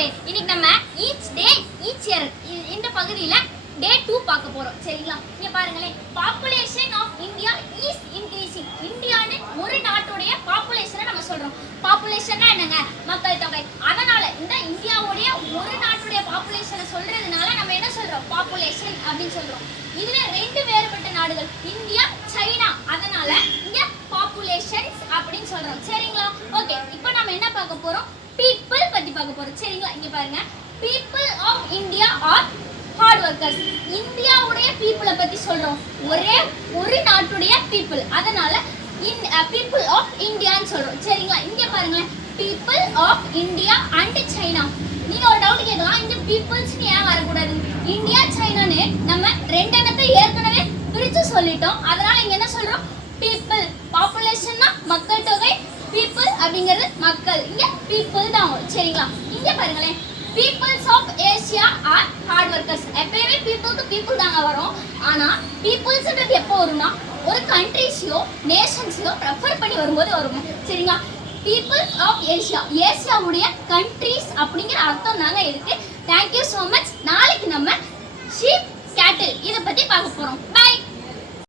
மக்களே, இன்னைக்கு நம்ம ஈச் டே ஈச் இயர் இந்த பகுதியில டே 2 பார்க்க போறோம். சரிங்களா? இங்க பாருங்களேன், population of India is increasing. இந்தியான்னு ஒரு நாட்டுடைய பாப்புலேஷனை நம்ம சொல்றோம். பாப்புலேஷன்னா என்னங்க? மக்கள் தொகை. அதனால இந்த இந்தியாவுடைய ஒரு நாட்டுடைய பாப்புலேஷனை சொல்றதுனால நம்ம என்ன சொல்றோம்? பாப்புலேஷன் அப்படின்னு சொல்றோம். இதுல ரெண்டு வேறுபட்ட நாடுகள், இந்தியா, சைனா. அதனால இங்க பாப்புலேஷன்ஸ் அப்படின்னு சொல்றோம். சரிங்களா? ஓகே, இப்போ நம்ம என்ன பார்க்க போறோம்? people பத்தி பார்க்க போறோம். சரிங்களா? இங்க பாருங்க, people of India are hard workers. இந்தியாவுடைய பீப்புளை பத்தி சொல்றோம். ஒரே ஒரு நாட்டுடைய பீப்புள், அதனால people of Indiaன்னு சொல்றோம். சரிங்களா? இங்க பாருங்க, people of India and China. நீங்க ஒரு டவுட் கேட்கலாம், இந்த பீப்புள்ஸ் ஏன் வரக்கூடாது? இந்தியா சைனான்னு நம்ம ரெண்டு எண்ணத்தை ஏற்கனவே பிரிச்சு சொல்லிட்டோம். அதனால இங்க என்ன சொல்றோம்? people. பாப்புலேஷன்னா மக்கள் தொகை, people அப்படிங்கிறது மக்கள். இங்க people தான் வரும். சரிங்களா? இங்க பாருங்களேன், peoples of Asia are hard workers. எப்பவுமே peopleக்கு people தாங்க வரும். ஆனா peoplesன்றது எப்போ வரும்னா ஒரு கண்ட்ரிஸையோ நேஷன்ஸையோ ரெஃபர் பண்ணி வரும்போது வரும். சரிங்களா? peoples of Asia, ஏசியாவுடைய கண்ட்ரிஸ் அப்படிங்கிற அர்த்தம் தாங்க இருக்கு. Thank you so much. நாளைக்கு நம்ம sheep, cattle இத பத்தி பார்க்க போறோம்.